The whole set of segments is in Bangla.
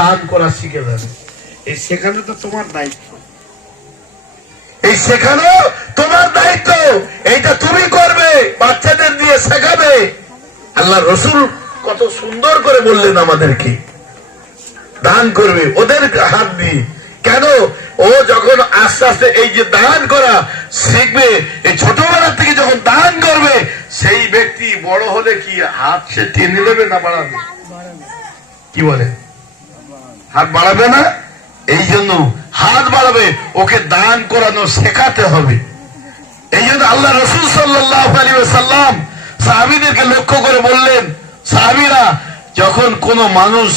দান করা শিখে যাবে। এই শেখানো তো তোমার দায়িত্ব, এই শেখানো তোমার দায়িত্ব, এইটা তুমি করবে, বাচ্চাদের দিয়ে শেখাবে। আল্লাহ রসুল কত সুন্দর করে বললেন আমাদেরকে দান করবে ওদের হাত দিয়ে। কেন? ও যখন আস্তে আস্তে এই যে দান করা শিখবে, এই ছোটবেলা থেকে যখন দান করবে, সেই ব্যক্তি বড় হলে কি হাত সে টেনে নেবে না বাড়াবে? কি বলে? হাত বাড়াবে না। এই জন্য হাত বাড়াবে, ওকে দান করানো শেখাতে হবে। এই জন্য আল্লাহ রসুল সাল্লাল্লাহু আলাইহি ওয়াসাল্লাম সাহাবীদেরকে লক্ষ্য করে বললেন, সাহাবীরা যখন কোন মানুষ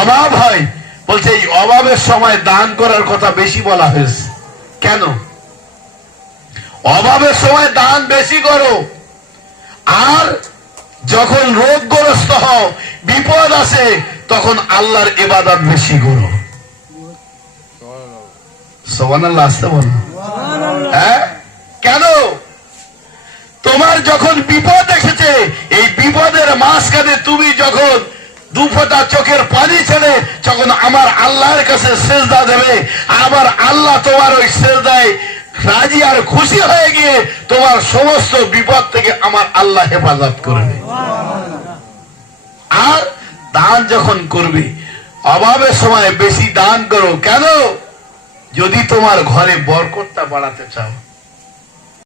অভাব হয়, বলছে এই অভাবের সময় দান করার কথা বেশি বলা হয়েছে। কেন? অভাবের সময় দান বেশি করো, আর যখন রোগগ্রস্ত হও, বিপদ আসে, তখন আল্লাহর ইবাদত বেশি করো। সুবহানাল্লাহ, আসতে বলো। হ্যাঁ, কেন? তোমার যখন বিপদ এসেছে, এই বিপদের মাঝখানে তুমি যখন দুফোঁটা চোখের পানি ছেড়ে যখন আমার আল্লাহর কাছে সেজদা দেবে, আমার আল্লাহ তোমার ওই সেজদায় রাজি আর খুশি হয়ে গিয়ে তোমার সমস্ত বিপদ থেকে আমার আল্লাহ হেফাজত করবে। আর দান যখন করবে, অভাবের সময় বেশি দান করো। কেন? যদি তোমার ঘরে বরকতটা বাড়াতে চাও।